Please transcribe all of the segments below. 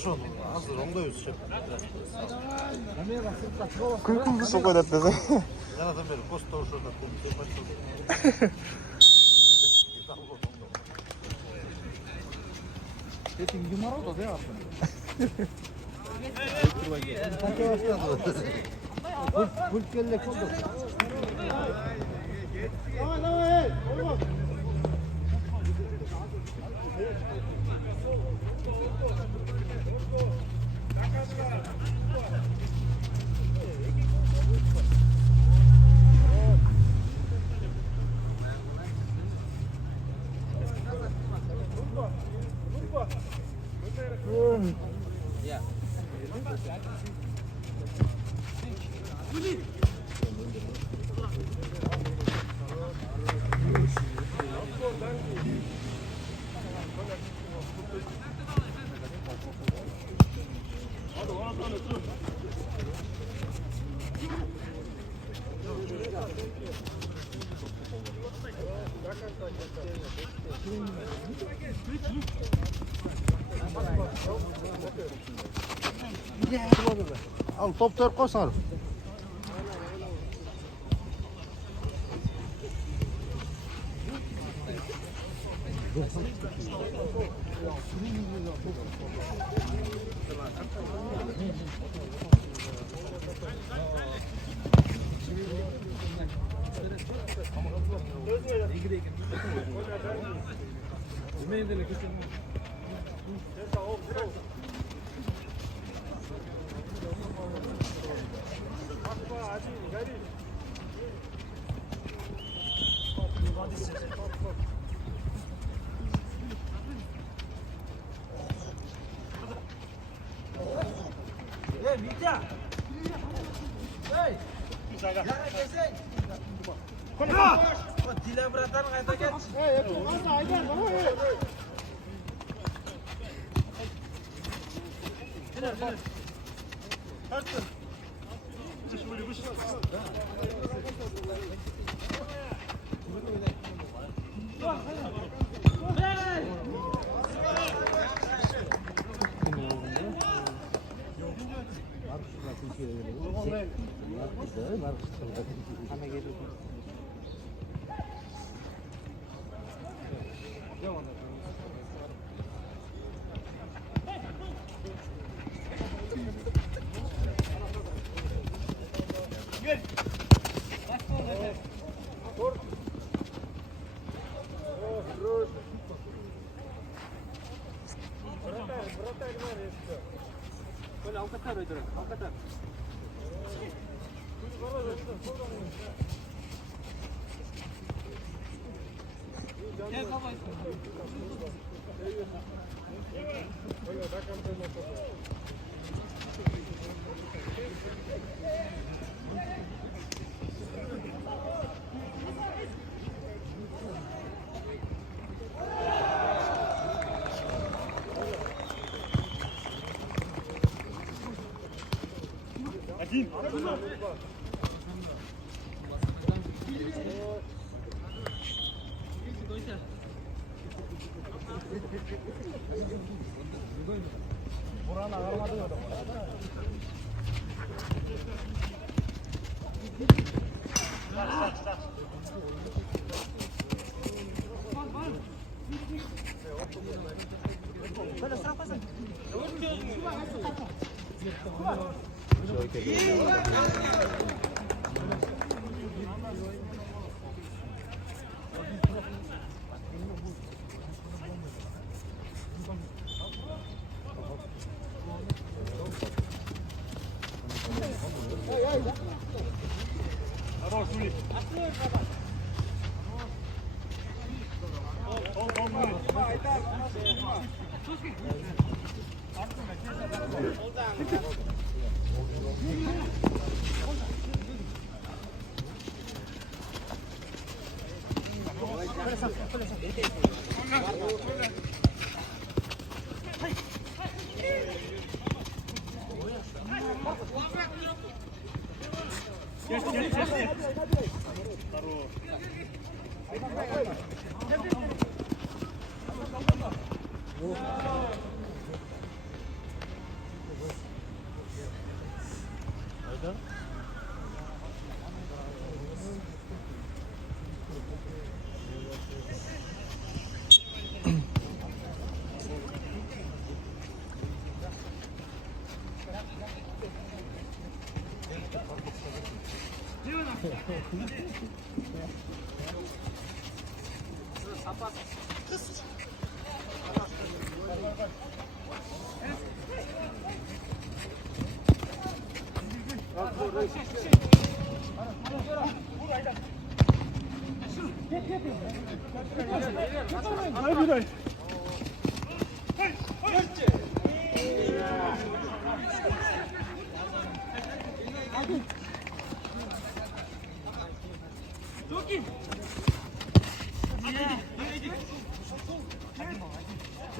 ошол азыр оңдойбуз шеп. Күлкүлдү сокой деп десе. Жанатан бери постто ошол да көп башталды. Этим юморото да артын. Бүлкеллек болду. Al top törüp koysana.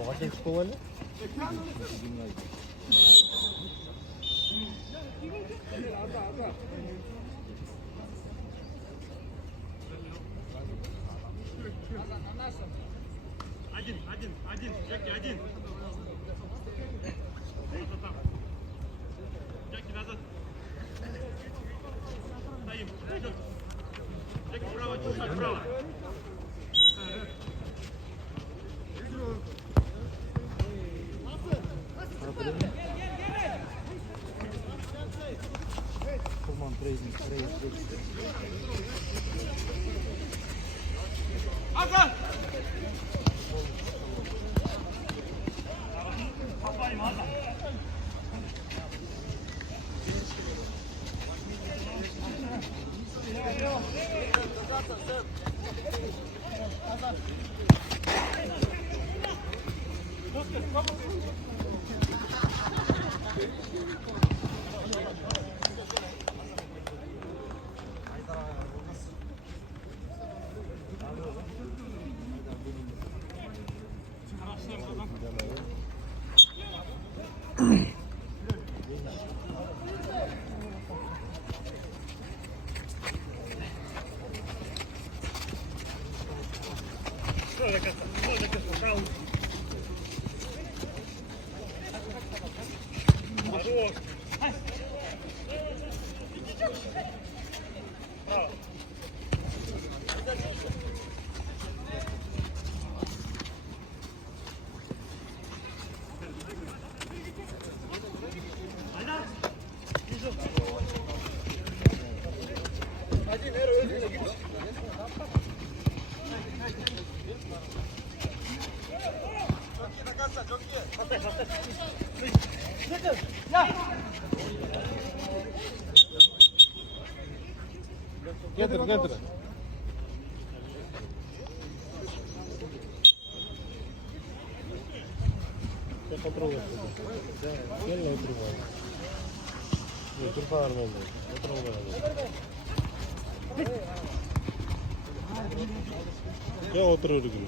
Bakın şu kovalı. Один, Джеки, один. Джеки, назад. Стоим. Джеки, вправо, чуть-чуть, вправо. Kurman treyning. Hakan! Aferin Hakan. Getir getir. Kontrol et. Gel otur bari. Otur falan oldu. Otur bari. Ya otur öyle gibi.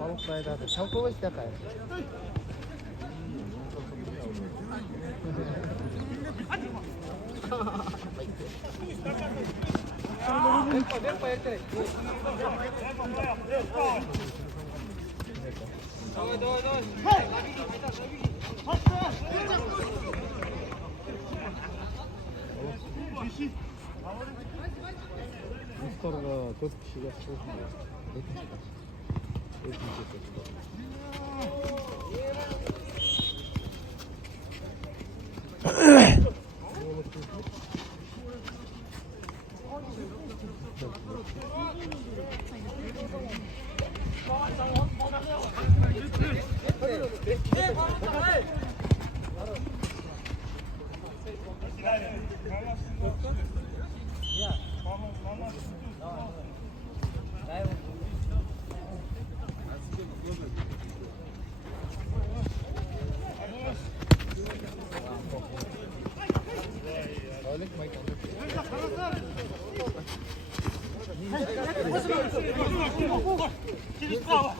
Balık bayrağı da. Çalkova işte kayar. İftarda 4 kişiyle çalışmıyor. 4 kişi.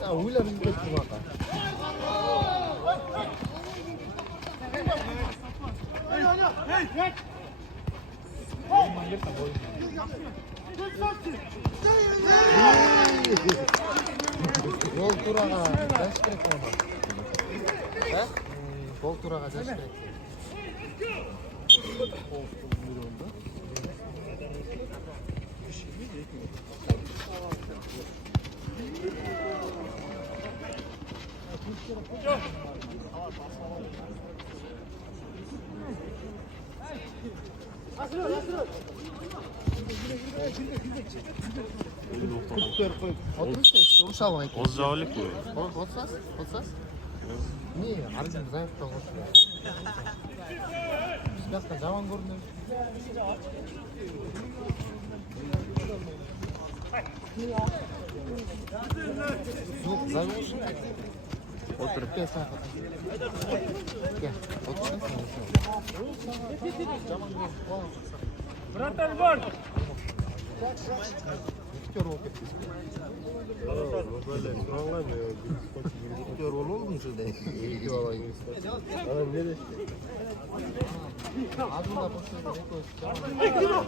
자, 오일러는 이렇게 들어갈까? 복두라가 자식이랬구나. 네? 복두라가 자식이랬구나. Ozcalık bu. Olsas? Ne? Arjun zayıfta olsun. Bizden zaman görünüyor. Yok, zayıf olsun. Oturup gel sana. Gel, otursun zaman Bratан, gol! Kör olup gitmiş. Böyle anlamıyor. Kör oldun şurada. İyi olayım. Adam ne de Ağzına basıyor. Ne koyuyorsun?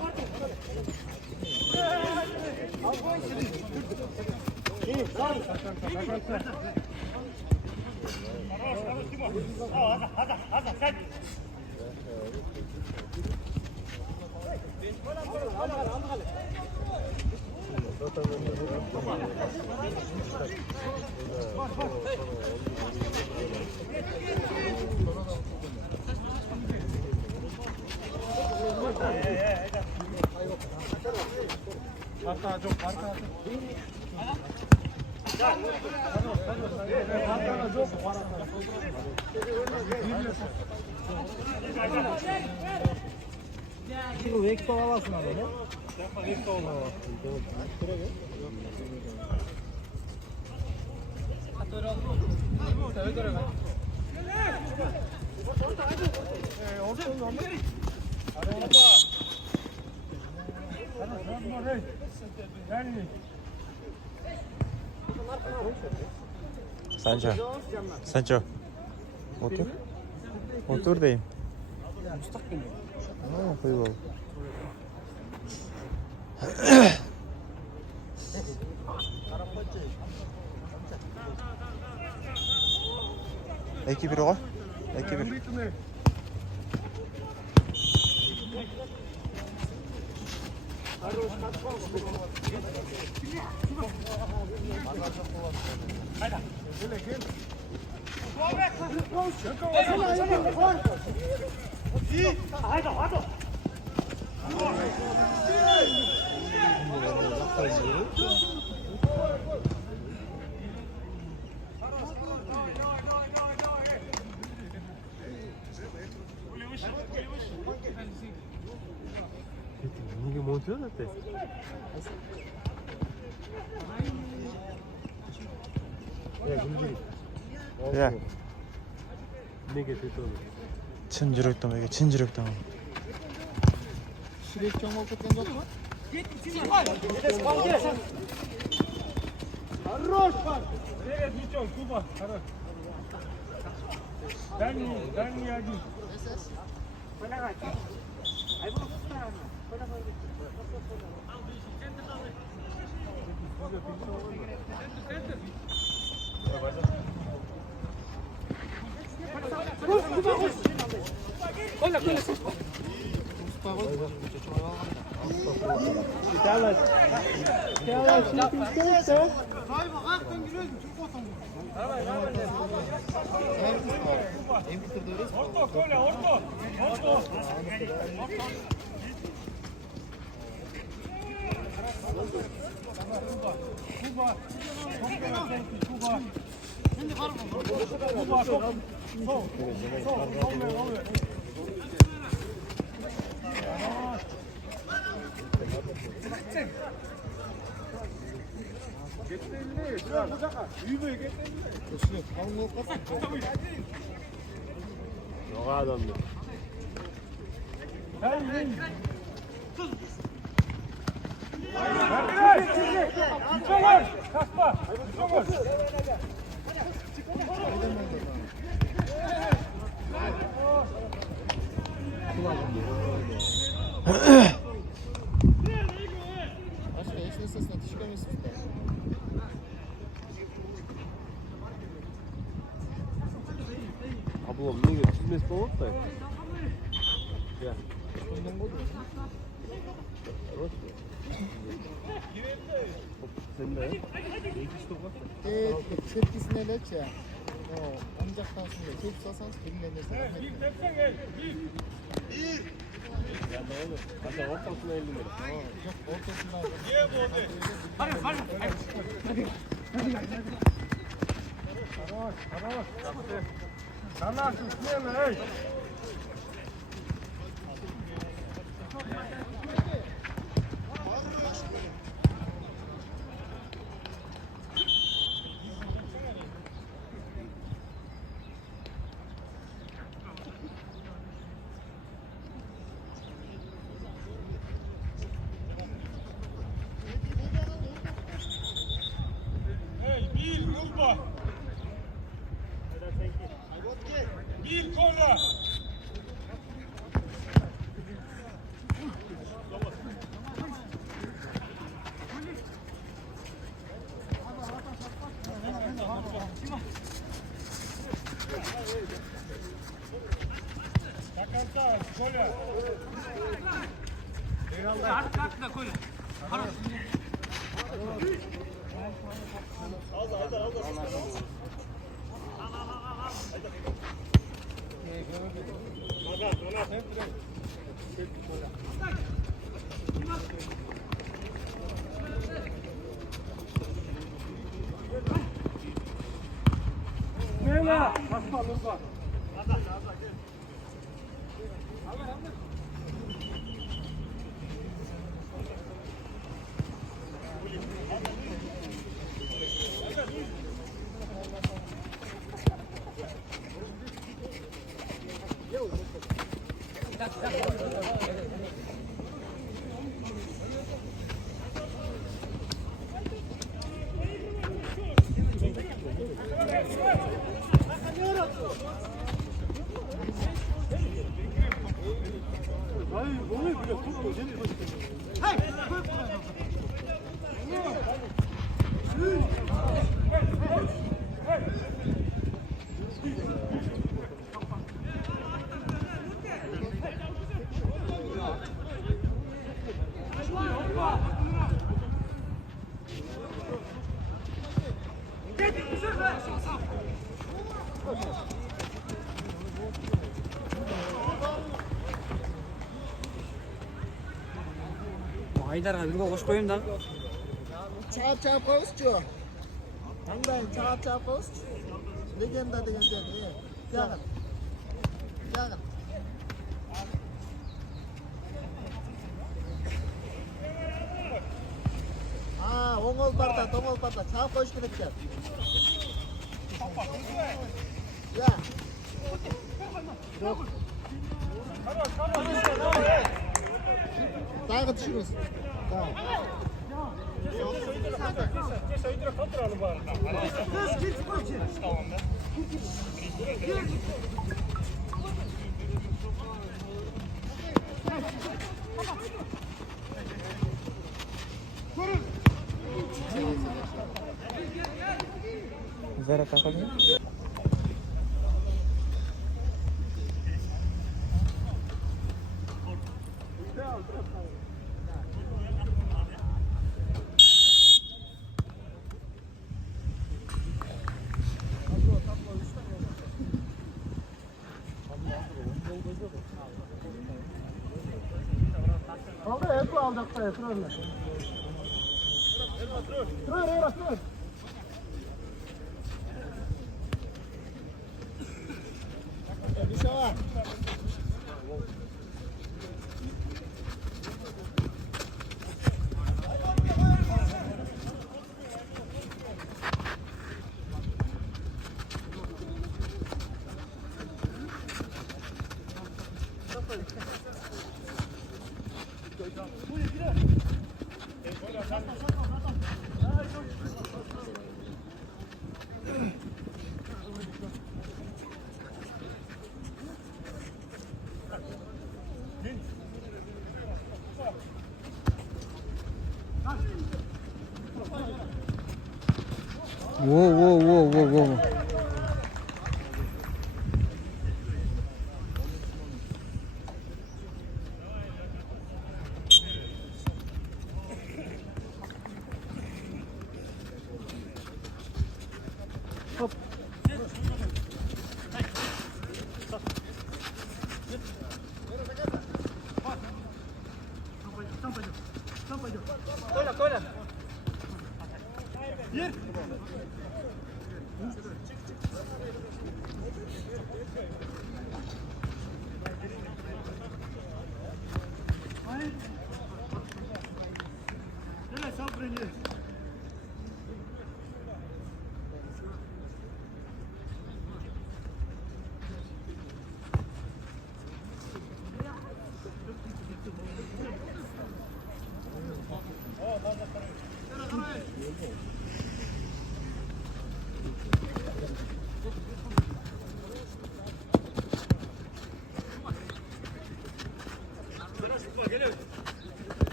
지금 왜 이렇게 와봤어 나는? 약간 이렇게 와봤어. 그러게. Sancho. Sancho. Otur. Otur deyim. Ha, koy baba. Eki bir o. Eki bir. 이게 뭐지? 어때? 야, 금지. 야. 네개 됐어. 친지력당 친지력당. 시렉 좀 먹고 땡겼어? Перед мячом, Куба, хорош. Дальний один. Orta, Коля, orta. Kuba. 너가 하던데. 이쪽을! 가스파! 이쪽을! Başka eşleşmesine düşüremezsiniz de. Ablam ne gibi çizmesi falan da. Ya. Bundan oldu. Sen de. İki stop var. Tepkisine leçe. O amcaktan sonra tepki salsanız bilinirse. Bir tepsen gel. Ya ne olur. Hatta ortasına 50 lira. Yok ortasından. Niye bu oldu? Hadi. Sana üstüne hey. Hey, bir Rulba. Bir kola. Takanta, kola. Nela, kasma Rulba. Haydar abi bir koş koyayım da. Çağ postçu. Hangi çağ post? Legenda degan joy. Jangan. Jangan. Ongol parta, tomol parta. Çağ koş kerak. Ya. Yok. Daha düşürüz. Tamam. Söyle kontrolü var. Zara kakaknya. Aldı, Eto alacak da Eto öyle. Dur. Bir şey var. Whoa.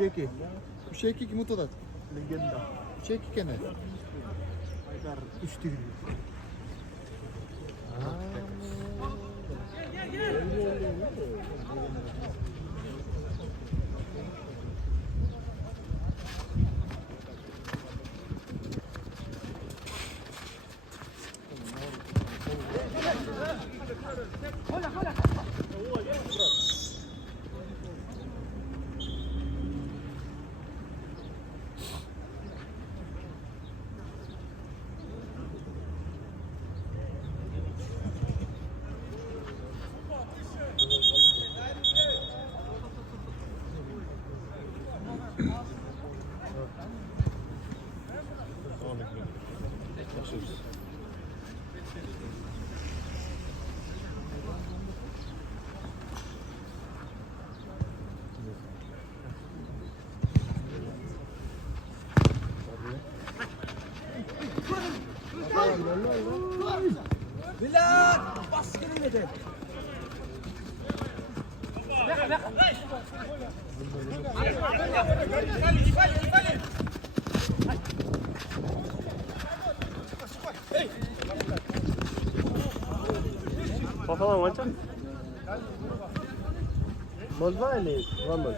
Ucieki. Ucieki kim utodat? Legenda. Ucieki kene. Üstü gidiyor. Папа, wancha? Можно или ванной?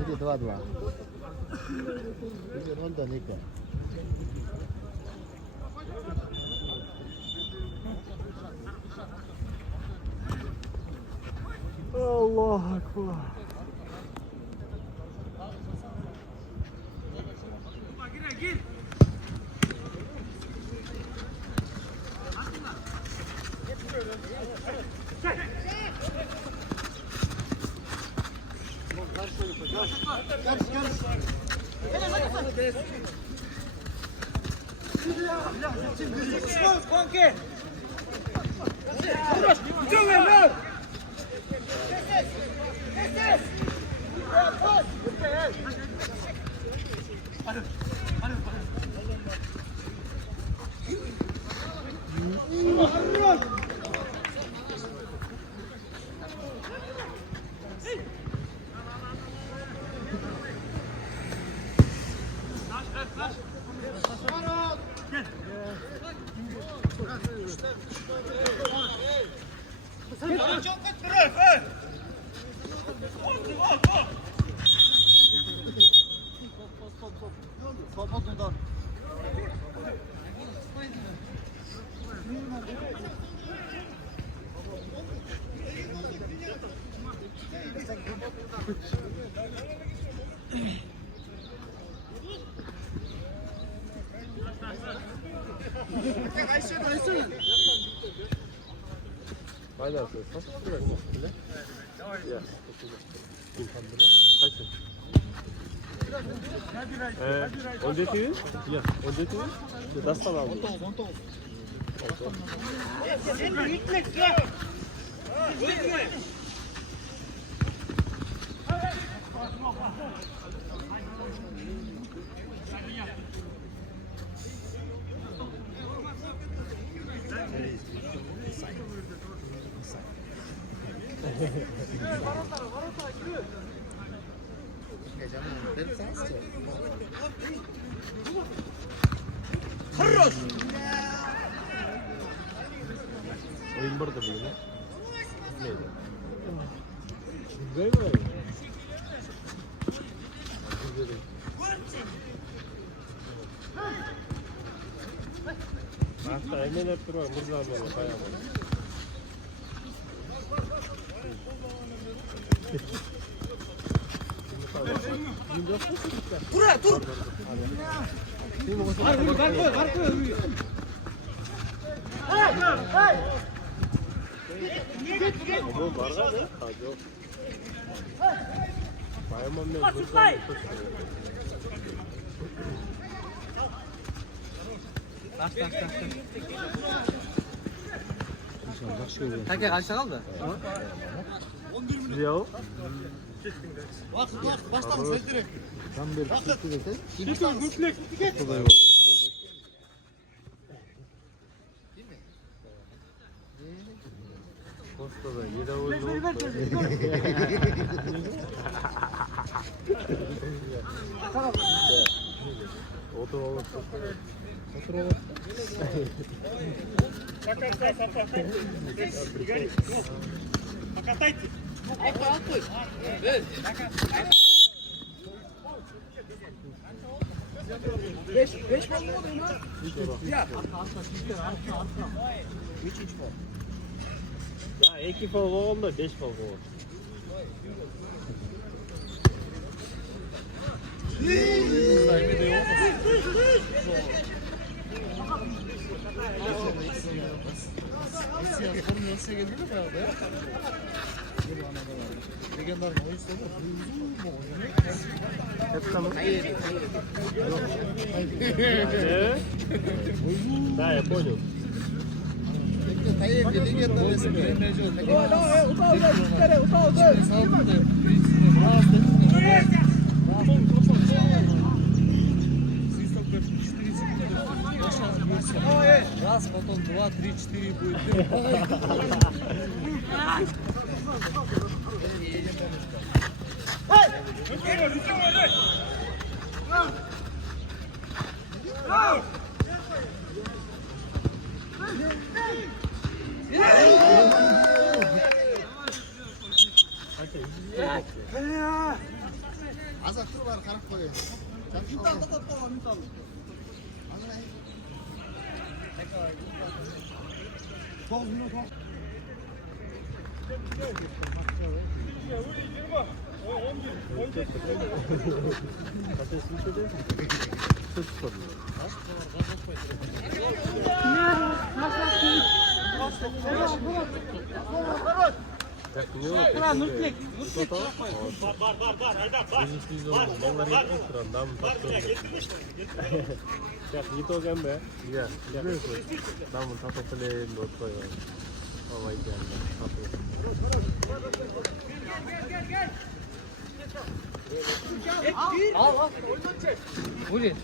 Иди 2-2. Иди 0-2 Ника. Аллах акбар. 많이 나왔어요. 40kg 된것 같은데? 야, 언제 뛰어? 야, 언제 뛰어? 나스타 나오고. Oyun burada böyle. Neydi? Güzel mi? Güzel. Hatta hemen hep duruyor. Mırza almalı. Bayağı var. Dur dur. Var koy. Bu var mı? Hadi yok. Bayamam ben. Takya kaçta kaldı? Ya. Baştan sen direkt. Tam bir çıktı dese. Kostada 7 oyun oldu. Otur oğlum. Otur oğlum. Beş bal mı oluyor lan? Ya. Ya 2 fal kovalım da 5 fal kovalım. Да, я понял. Раз, потом 2, 3, 4 будет. Azat dur var karak koyuyor.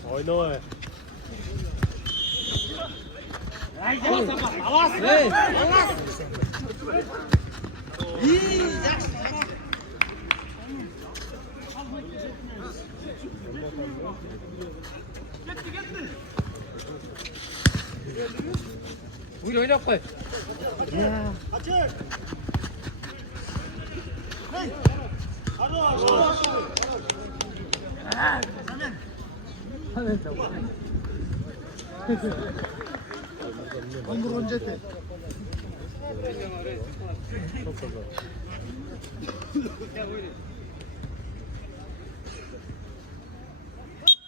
Oyna. 우리 오히려 걸. Hamur önce de.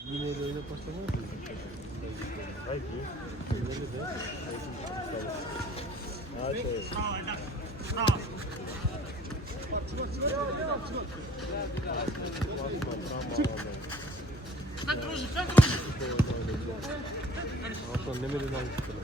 Yine öyle başlamaz mı? Haydi. Öyle de. Haydi. Hasan ne medeni almıştın?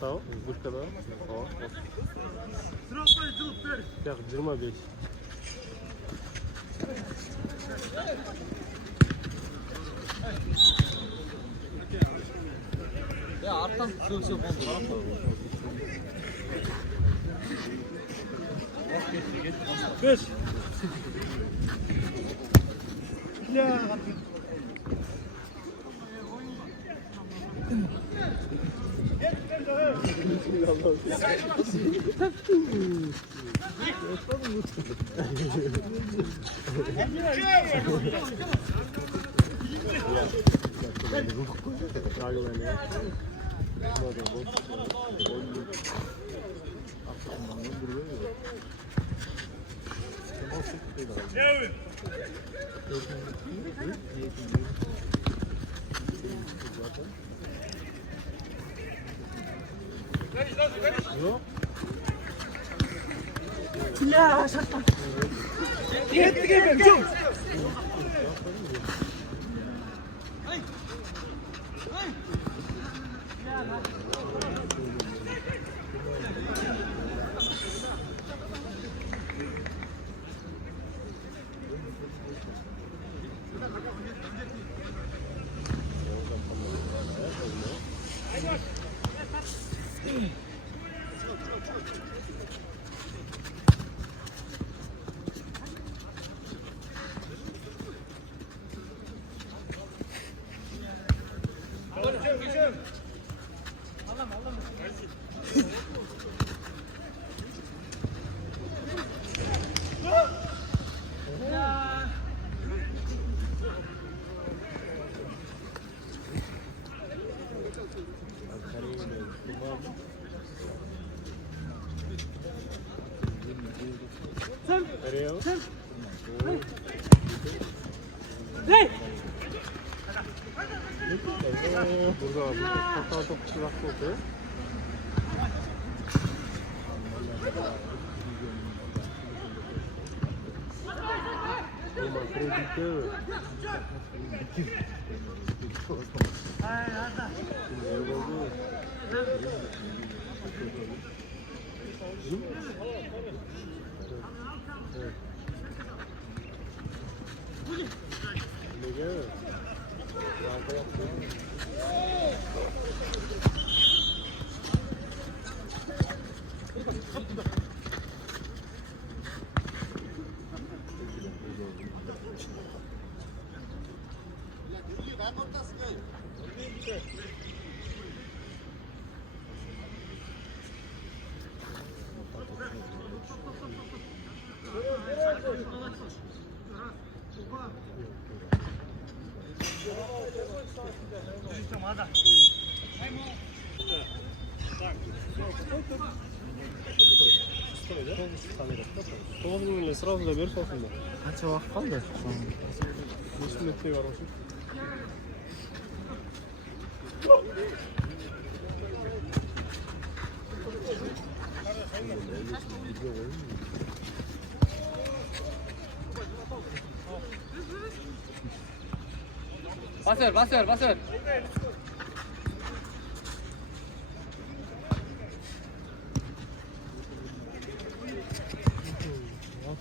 Tahu, buz kadar. Yak 25. Ya artan sığ oldu. Kız. Burada hatta çok sıcak oldu. Ama kredite. Тоғызыңды сразу да беріп салсын да. Қанша уақыт қалды? 5 минуттай бар осы. Basır.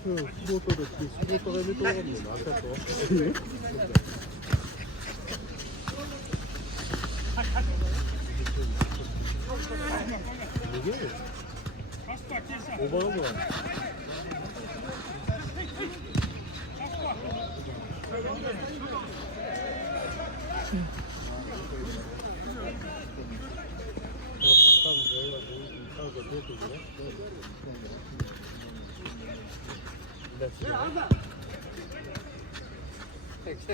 앞에 수고도도 수고도가 해줄 거 없네. 앞에 또. 이게 오버는 거야.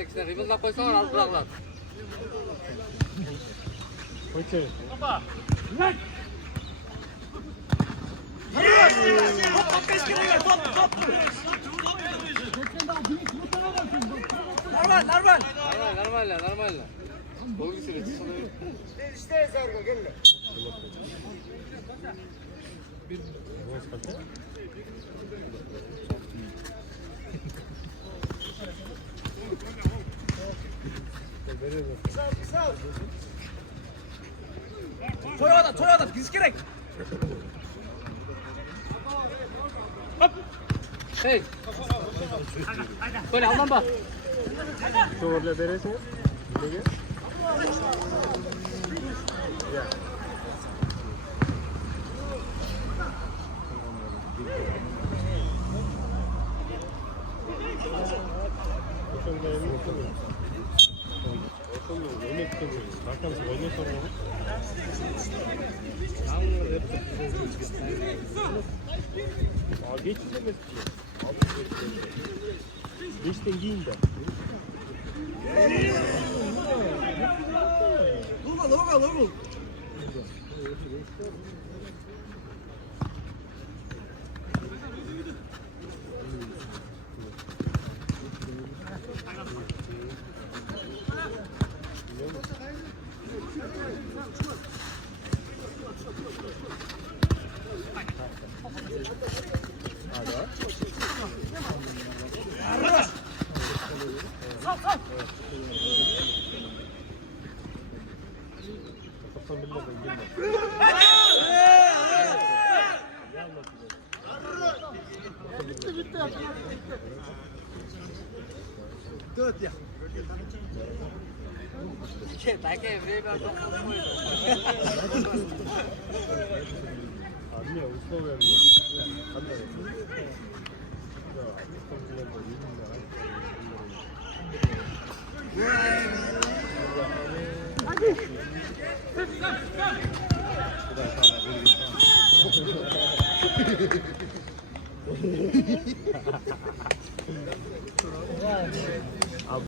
İşte ribbonla koysalar az bıraklar. 그렇지. Нормально. Boyu süreç. 조여하다 비스키렉. Hey. Böyle alman bak. Şöyle verese. Böyle. Ya. Geçten giyin de. Logo. 아니야, условия.